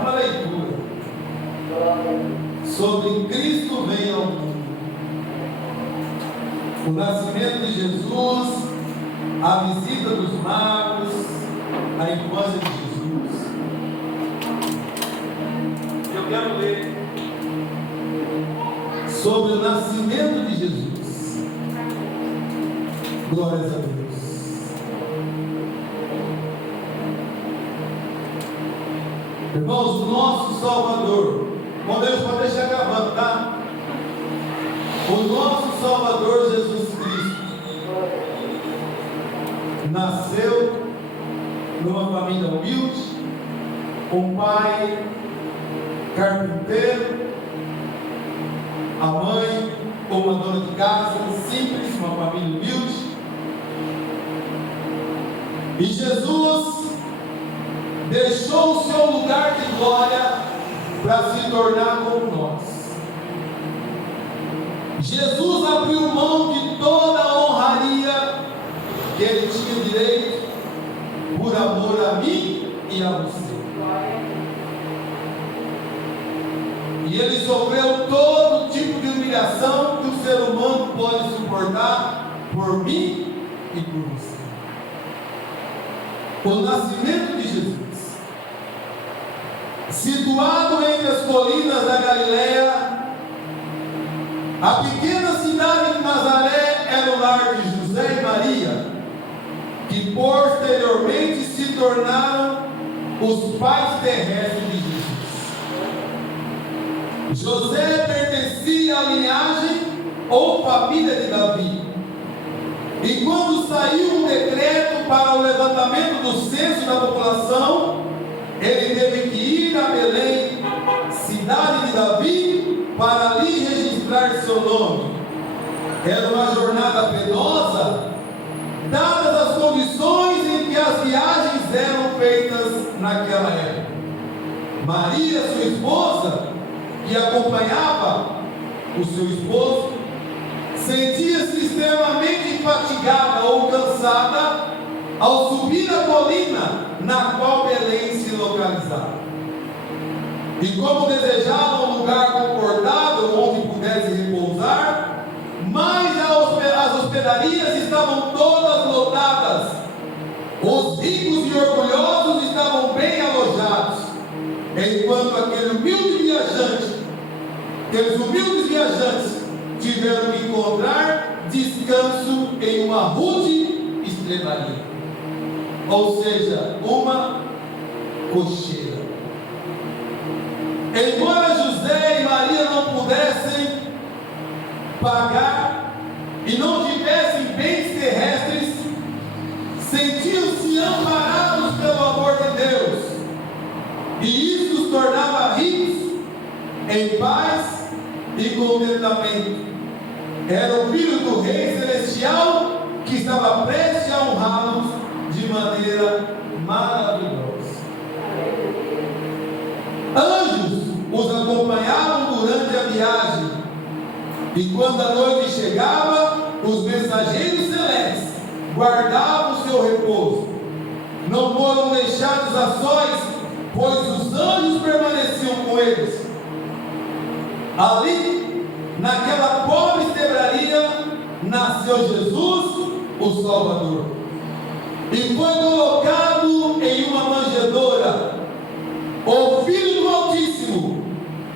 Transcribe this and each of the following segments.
uma leitura sobre Cristo vem ao mundo, o nascimento de Jesus, a visita dos magos, a infância de Jesus. Eu quero ler sobre o nascimento de Jesus. Glórias a Deus. Irmãos, o nosso Salvador, quando Deus pode deixar gravando, tá? O nosso Salvador Jesus Cristo nasceu numa família humilde, um pai carpinteiro, a mãe uma dona de casa, simples, uma família humilde. E Jesus deixou o seu lugar de glória para se tornar como nós. Jesus abriu mão de toda a honraria que ele tinha direito por amor a mim e a você. E ele sofreu todo tipo de humilhação que o ser humano pode suportar por mim e por você. O nascimento de Jesus, situado entre as colinas da Galileia, a pequena cidade de Nazaré era o lar de José e Maria, que posteriormente se tornaram os pais terrestres de Jesus. José pertencia à linhagem ou família de Davi. E quando saiu um decreto para o levantamento do censo da população, ele teve que ir a Belém, cidade de Davi, para ali registrar seu nome. Era uma jornada penosa, dadas as condições em que as viagens eram feitas naquela época. Maria, sua esposa, que acompanhava o seu esposo, sentia-se extremamente fatigada ou cansada ao subir a colina na qual Belém se localizava. E como desejava um lugar confortável onde pudesse repousar, mas as hospedarias estavam todas lotadas. Os ricos e orgulhosos estavam bem alojados, enquanto aqueles humildes viajantes tiveram que encontrar descanso em uma rude estrebaria, ou seja, uma cocheira. Embora José e Maria não pudessem pagar e não tivessem bens terrestres, sentiam-se amparados pelo amor de Deus, e isso os tornava ricos em paz e contentamento. Era o filho do Rei Celestial que estava prestes a honrá-los de maneira maravilhosa. Anjos os acompanhavam durante a viagem, e quando a noite chegava, os mensageiros celestes guardavam o seu repouso. Não foram deixados a sós, pois os anjos permaneciam com eles. Ali, naquela pobre estrebaria, nasceu Jesus, o Salvador, e foi colocado em uma manjedoura, o Filho do Altíssimo,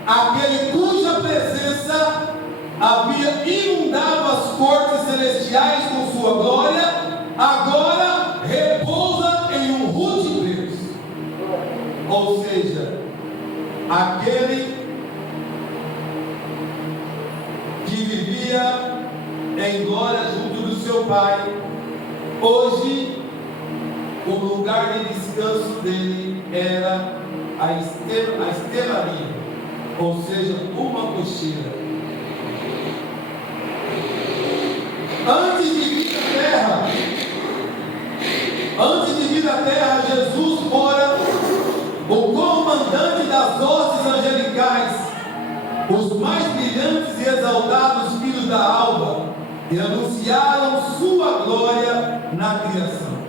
aquele cuja presença havia inundado as cortes celestiais com sua glória, agora repousa em um rude berço. Ou seja, aquele que vivia em glória junto do seu Pai, hoje o lugar de descanso dele era a estelaria, ou seja, uma cocheira. Antes de vir à terra, Jesus fora o comandante das hostes angelicais, os mais brilhantes e exaltados filhos da alva, e anunciaram sua glória na criação.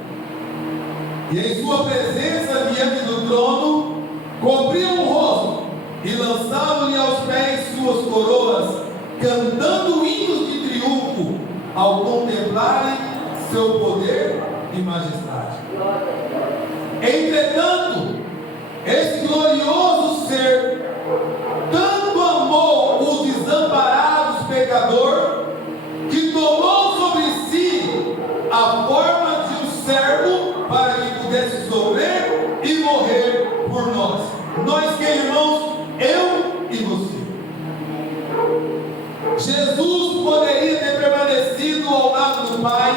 E em sua presença diante do trono, cobriam o rosto e lançavam-lhe aos pés suas coroas, cantando hinos de triunfo ao contemplarem seu poder e majestade. Entretanto, esse glorioso ser tanto amou os desamparados pecadores, que tomou sobre si a forma de um servo para que pudesse sofrer e morrer por nós. Nós que, irmãos, eu e você. Jesus poderia ter permanecido ao lado do Pai,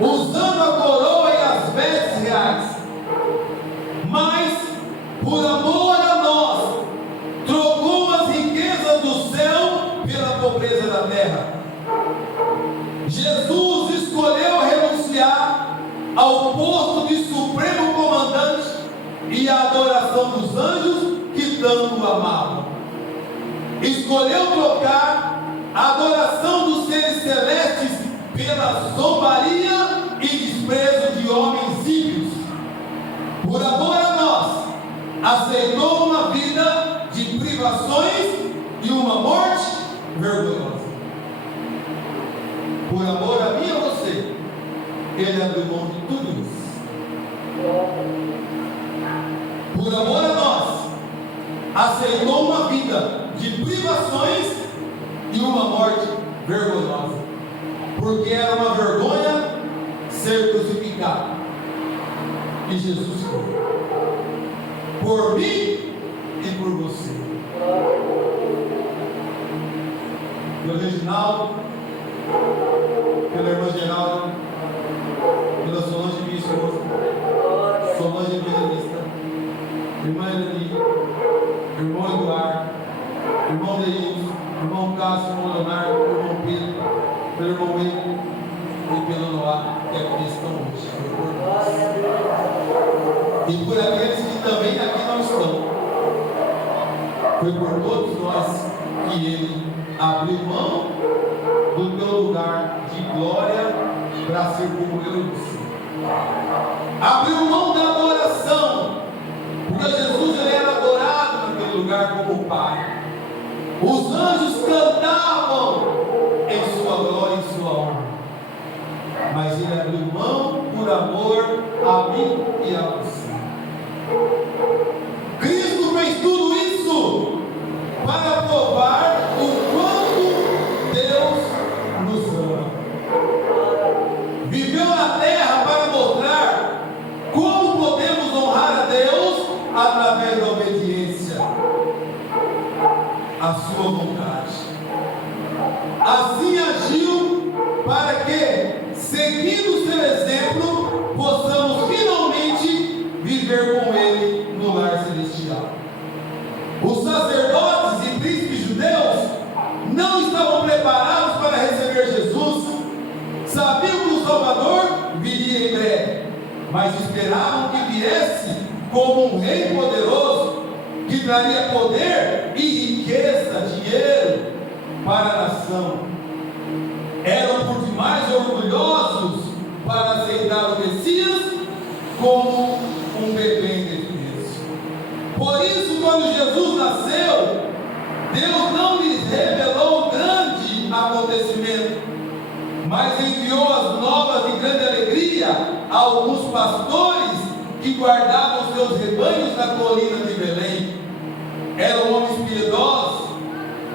usando a coroa e as vestes reais, mas, por amor a nós, trocou as riquezas do céu pela pobreza da terra. Jesus escolheu renunciar ao posto de supremo comandante e à adoração dos anjos que tanto o amavam. Escolheu trocar a adoração dos seres celestes pela zombaria e desprezo de homens ímpios. Por amor a nós, aceitou uma vida de privações e uma morte vergonhosa. Por amor a mim e a você, Ele abriu mão de tudo isso. Por amor a nós, aceitou uma vida de privações e uma morte vergonhosa, porque era uma vergonha ser crucificado. E Jesus foi por mim e por você. Pelo Reginaldo, pela irmã Geralda, pela Solange, minha esposa, Solange evangelista, irmã Eleni, irmão Eduardo, irmão Deilson, irmão Cássio, irmão Leonardo, irmão Pedro, pelo irmão Will e pelo Noah, que aqui estão hoje. E por aqueles que também aqui não estão. Foi por todos nós que Ele abriu mão do teu lugar de glória para ser como eu e você. Abriu mão da adoração, porque Jesus ele era adorado naquele lugar como o Pai. Os anjos cantavam em sua glória e em sua honra, mas Ele abriu mão por amor a mim e a você. Cristo fez tudo isso para provar o quanto Deus nos ama. Viveu na terra para mostrar como podemos honrar a Deus através da obediência à sua vontade. Assim agiu para que, seguindo seu exemplo, possamos finalmente viver com Ele no lar celestial. Os sacerdotes e príncipes judeus não estavam preparados para receber Jesus. Sabiam que o Salvador viria em breve, mas esperavam que viesse como um rei poderoso, que traria poder e riqueza, dinheiro para a nação. Eram por demais orgulhosos para aceitar o Messias como um bebê indefeso. Por isso, quando Jesus nasceu, Deus não lhes revelou um grande acontecimento, mas enviou as novas de grande alegria a alguns pastores que guardavam seus rebanhos na colina de Belém. Eram homens piedosos,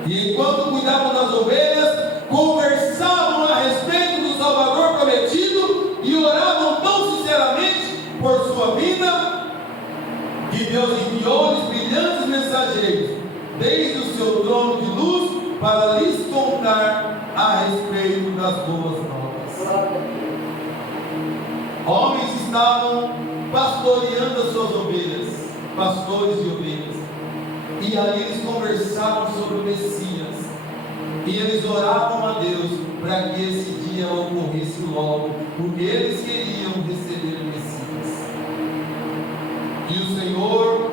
e enquanto cuidavam das ovelhas, conversavam a respeito do Salvador prometido e oravam tão sinceramente por sua vinda, que Deus enviou-lhes brilhantes mensageiros desde o seu trono de luz para lhes contar a respeito das boas novas. Homens estavam pastoreando as suas ovelhas, pastores e ovelhas, e ali eles conversavam sobre o Messias, e eles oravam a Deus para que esse dia ocorresse logo, porque eles queriam receber o Messias. E o Senhor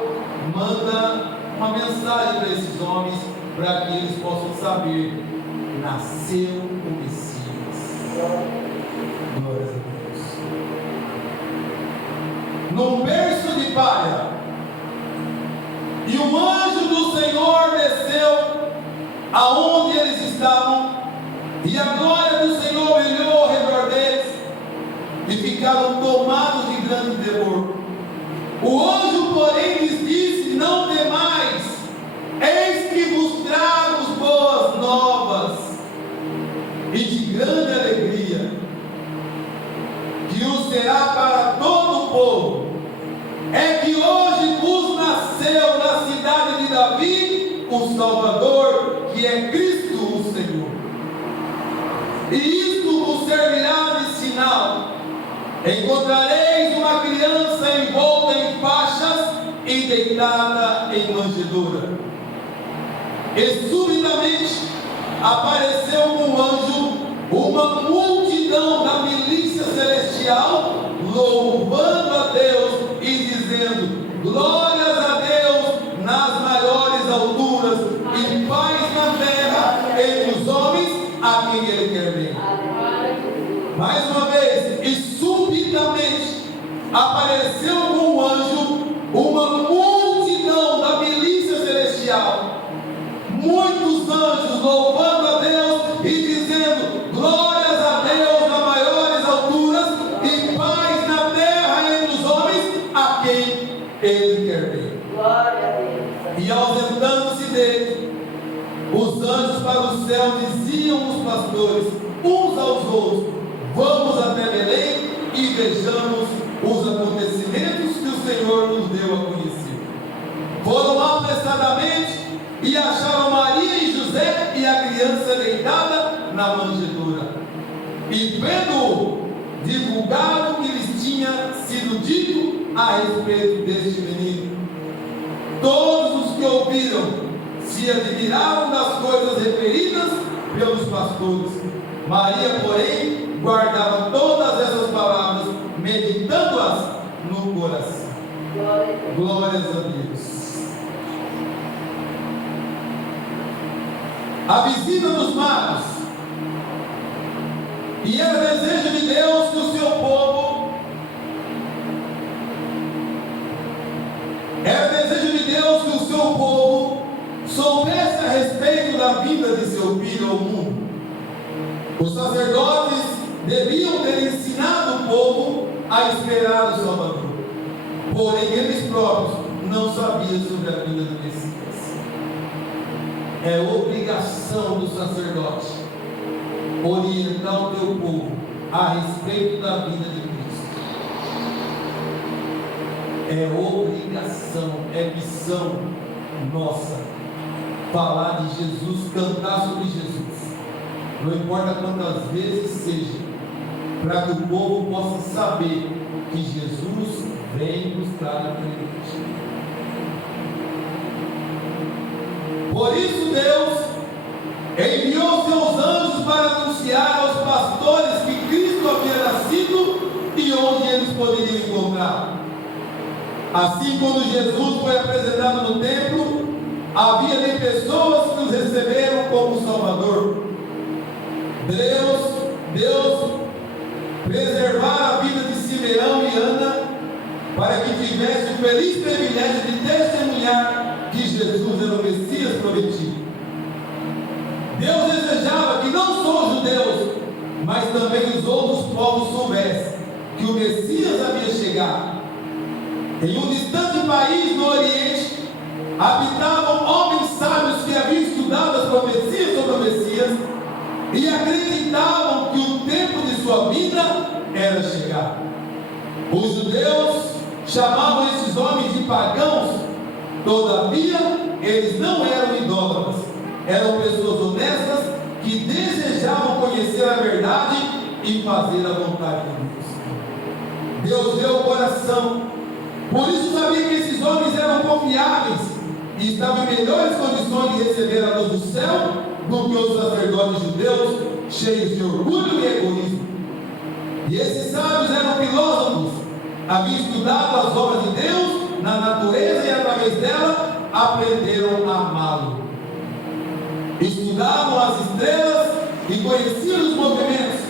manda uma mensagem para esses homens, para que eles possam saber: nasceu o Messias. num berço de palha. E o anjo do Senhor desceu aonde eles estavam, e a glória do Senhor brilhou ao redor deles, e ficaram tomados de grande temor. O anjo, porém, lhes disse: não temais, eis que vos trago boas novas, e de grande alegria, que o será para todo o povo. É que hoje vos nasceu na cidade de Davi o Salvador, que é Cristo o Senhor. E isto vos servirá de sinal: encontrareis uma criança envolta em faixas e deitada em manjedoura. E subitamente apareceu um anjo, uma multidão da milícia celestial, louvando a Deus e dizendo: glórias a Deus nas maiores alturas, e paz na terra entre os homens a quem Ele quer bem. Mais uma vez, e subitamente apareceu um anjo, uma multidão da milícia celestial, muitos anjos louvando a Deus e dizendo: glórias a Deus nas maiores alturas, e paz na terra entre os homens a quem Ele quer bem. Glória a Deus. E ausentando-se dele, os anjos para o céu diziam os pastores uns aos outros: vamos até Belém e vejamos os acontecimentos que o Senhor nos deu a conhecer. Foram apressadamente e acharam Maria e José e a criança deitada na manjedoura. E vendo-o, divulgaram o que lhes tinha sido dito a respeito deste menino. Todos os que ouviram se admiraram das coisas referidas pelos pastores. Maria, porém, guardava todas essas palavras, meditando-as no coração. Glórias a Deus. A visita dos magos. E era desejo de Deus que o seu povo, soubesse a respeito da vinda de seu filho ao mundo. Os sacerdotes deviam ter ensinado o povo a esperar o Salvador, porém eles próprios não sabiam sobre a vinda do Messias. É obrigação do sacerdote orientar o teu povo a respeito da vinda de Cristo. É obrigação, é missão nossa falar de Jesus, cantar sobre Jesus, não importa quantas vezes seja, para que o povo possa saber que Jesus vem buscar a crente. Por isso Deus enviou seus anjos para anunciar aos pastores que Cristo havia nascido e onde eles poderiam encontrar. Assim, quando Jesus foi apresentado no templo, havia ali pessoas que os receberam como Salvador. Deus preservara a vida de Simeão e Ana para que tivesse o feliz privilégio de testemunhar que Jesus era o Messias prometido. Deus desejava que não só os judeus, mas também os outros povos soubessem que o Messias havia chegado. Em um distante país no Oriente, habitavam homens sábios que haviam estudado as profecias sobre o Messias e acreditavam que o tempo de sua vida era chegar. Os judeus chamavam esses homens de pagãos, todavia eles não eram idólatras, eram pessoas honestas que desejavam conhecer a verdade e fazer a vontade de Deus. Deus deu o coração, por isso sabia que esses homens eram confiáveis e estavam em melhores condições de receber a luz do céu do que os sacerdotes judeus, cheios de orgulho e egoísmo. E esses sábios eram filósofos, haviam estudado as obras de Deus na natureza e através dela aprenderam a amá-lo. Estudavam as estrelas e conheciam os movimentos,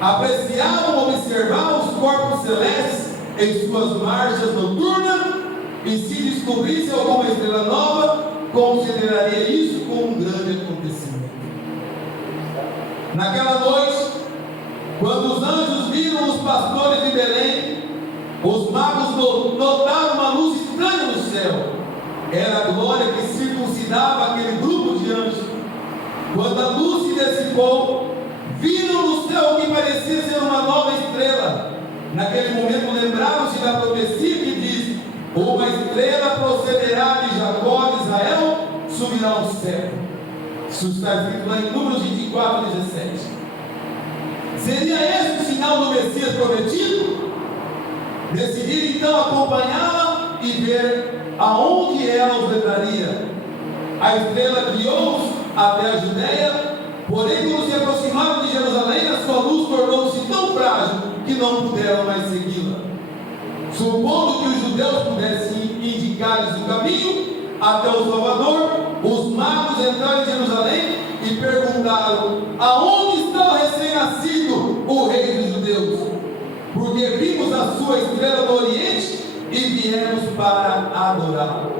apreciavam observar os corpos celestes em suas marchas noturnas, e se descobrisse alguma estrela nova, consideraria isso como um grande acontecimento. Naquela noite, quando os anjos viram os pastores de Belém, os magos notaram uma luz estranha no céu. Era a glória que circuncidava aquele grupo de anjos. Quando a luz se dissipou, viram no céu o que parecia ser uma nova estrela. Naquele momento lembraram-se da profecia que diz: uma estrela procederá de Jacó de Israel, subirá ao céu. Isso está escrito lá em Números 24, 17. Seria esse o sinal do Messias prometido? Decidiram então acompanhá-la e ver aonde ela os levaria. A estrela guiou-os até a Judéia, porém quando se aproximaram de Jerusalém, a sua luz tornou-se tão frágil que não puderam mais segui-la. Supondo que os judeus pudessem indicar-lhes o caminho até o Salvador, os magos entraram em Jerusalém e perguntaram: aonde está o recém-nascido, o rei dos judeus? Porque vimos a sua estrela do Oriente e viemos para adorá-lo.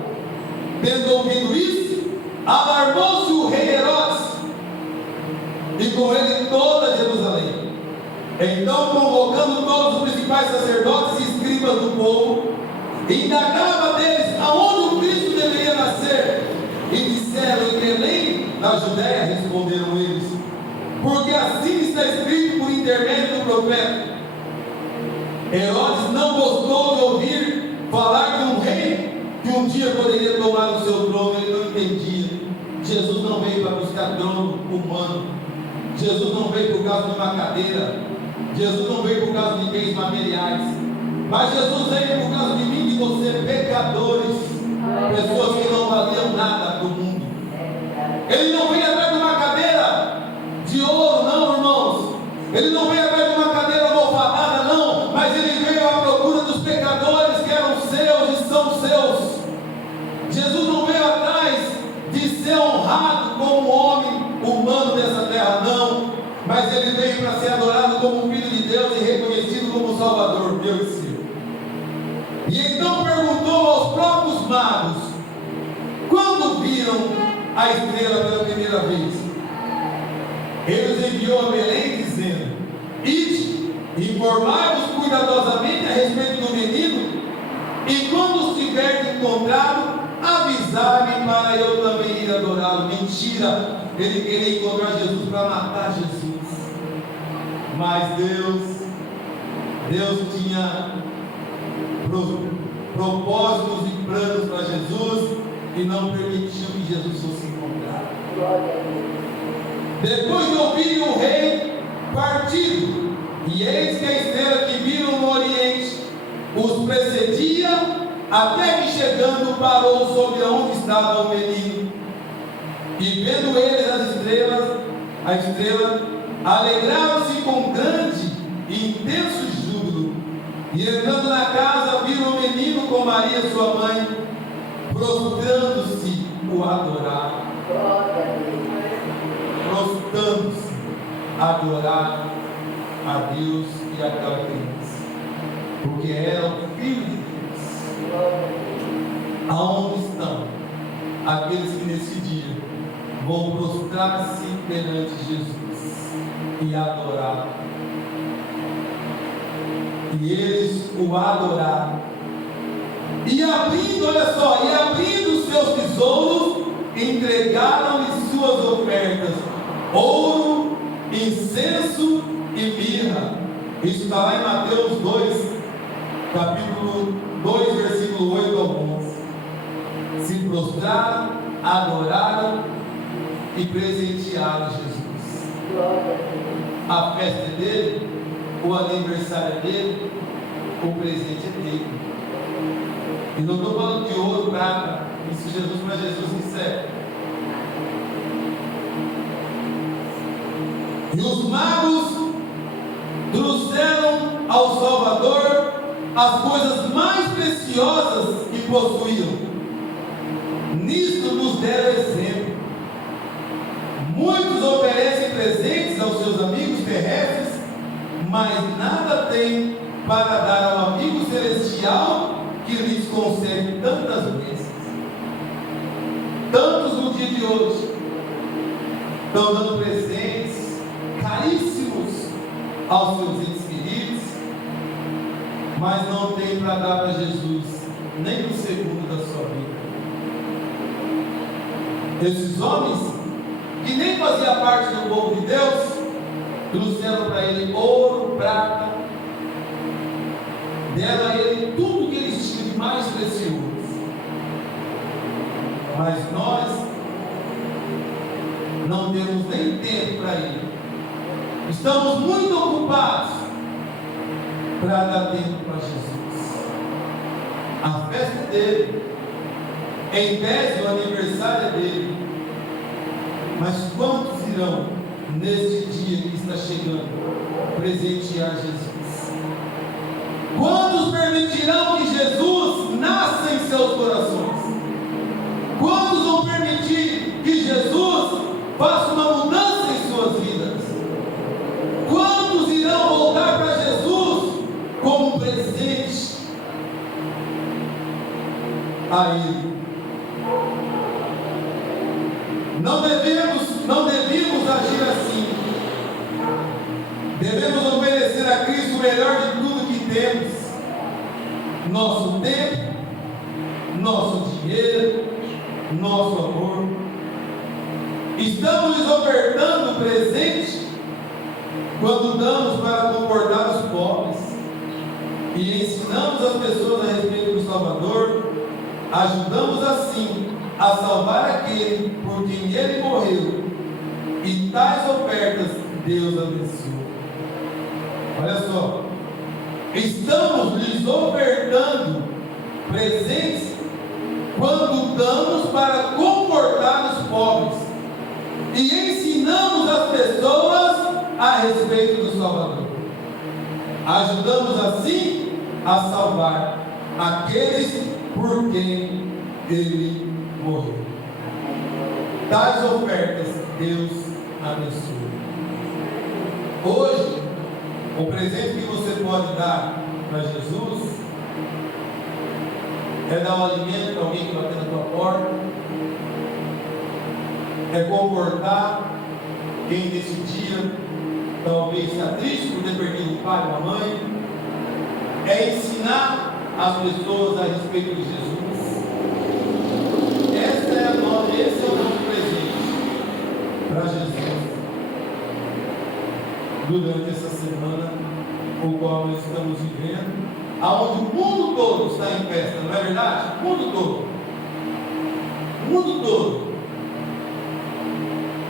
Tendo ouvido isso, alarmou-se o rei Herodes e com ele toda Jerusalém. Então, convocando todos os principais sacerdotes e escribas do povo, indagava deles aonde o Cristo deveria nascer. E disseram: em Belém, na Judéia. Responderam eles: porque assim está escrito por intermédio do profeta. Herodes não gostou de ouvir falar de um rei que um dia poderia tomar o seu trono. Ele não entendia. Jesus não veio para buscar trono humano. Jesus não veio por causa de uma cadeira. Jesus não veio por causa de bens materiais. Mas Jesus veio por causa de mim e de você, pecadores, pessoas que não valiam nada para o mundo. Ele não veio atrás de uma cadeira de ouro, não, irmãos. Ele não veio atrás de uma cadeira almofadada, não. Mas ele veio à procura dos pecadores que eram seus e são seus. Jesus não veio atrás de ser honrado como homem humano dessa terra, não. Mas ele veio para ser adorado como Filho de Deus e reconhecido como Salvador, meu e seu. E então perguntou aos próprios magos: quando viram a estrela pela primeira vez? Ele os enviou a Belém dizendo: ide, informai-vos cuidadosamente a respeito do menino, e quando os tiverem encontrado, avisai-me para eu também ir adorá-lo. Mentira! Ele queria encontrar Jesus para matar Jesus. Mas Deus tinha propósitos e planos para Jesus e não permitiu que Jesus fosse encontrado. Depois de ouvirem o rei partido, e eis que a estrela que viram no Oriente os precedia, até que chegando parou sobre onde estava o menino. E vendo eles a estrela, alegraram-se com grande e intenso júbilo. E entrando na casa, viram o menino com Maria sua mãe, prostrando-se o adorar. Prostrando-se a adorar a Deus e aquela criança, porque era o Filho de Deus. Aonde estão aqueles que nesse dia vão prostrar-se perante Jesus e adorar? E eles o adoraram. E abrindo, olha só, e abrindo seus tesouros, entregaram-lhe suas ofertas: ouro, incenso e mirra. Isso está lá em Mateus 2, capítulo 2, versículo 8 ao 11. Se prostraram, adoraram e presentearam Jesus. A festa é dele, o aniversário é dele, o presente é dele. E não estou falando de ouro, prata. Isso Jesus, para Jesus em sério. E os magos trouxeram ao Salvador as coisas mais preciosas que possuíam. Nisto nos deram exemplo. Muitos oferecem presentes aos seus amigos terrestres, mas nada têm para dar ao amigo celestial celestial que lhes concede tantas bênçãos. Tantos no dia de hoje estão dando presentes caríssimos aos seus entes queridos, mas não tem para dar para Jesus nem um segundo da sua vida. Esses homens, que nem faziam parte do povo de Deus, trouxeram para ele ouro, prata, deram a ele tudo que eles tinham de mais precioso. Mas nós não temos nem tempo para ir. Estamos muito ocupados para dar tempo para Jesus. A festa dele, em tese o aniversário é dele. Mas quantos irão neste dia que está chegando presentear Jesus? Quantos permitirão que Jesus nasça em seus corações? Quantos vão permitir que Jesus faça uma mudança em suas vidas? Quantos irão voltar para Jesus como um presente a Ele? Não devemos agir assim. Devemos oferecer a Cristo o melhor de tudo que temos: nosso tempo, nosso dinheiro, nosso amor. Estamos lhes ofertando presente quando damos para confortar os pobres e ensinamos as pessoas a respeito do Salvador. Ajudamos assim a salvar aquele por quem ele morreu, e tais ofertas Deus abençoa. Olha só, estamos lhes ofertando presentes quando damos para confortar os pobres e ensinamos as pessoas a respeito do Salvador. Ajudamos assim a salvar aqueles por quem ele morreu. Tais ofertas Deus abençoa. Hoje, o presente que você pode dar para Jesus é dar um alimento para alguém que bater na tua porta, é confortar quem nesse dia talvez está triste por ter perdido o pai ou a mãe, é ensinar as pessoas a respeito de Jesus. Esse é o nosso presente para Jesus durante essa semana, o qual nós estamos vivendo, aonde o mundo todo está em festa, não é verdade? O mundo todo. O mundo todo.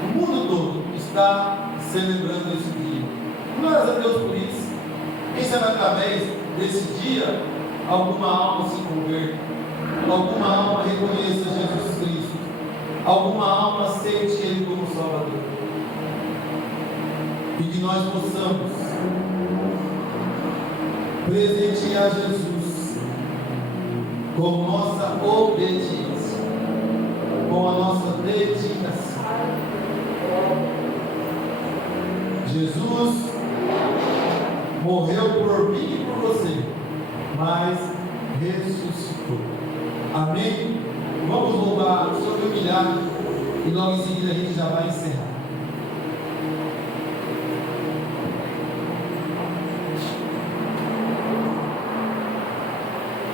O mundo todo está celebrando esse dia. Glórias a Deus por isso. Quem sabe através desse dia alguma alma se converta, alguma alma reconheça Jesus Cristo, alguma alma aceite Ele como Salvador, e que nós possamos presentear Jesus com nossa obediência, com a nossa dedicação. Jesus morreu por mim e por você, mas ressuscitou. Amém? Vamos louvar, sobre humilhar, e logo em seguida a gente já vai encerrar.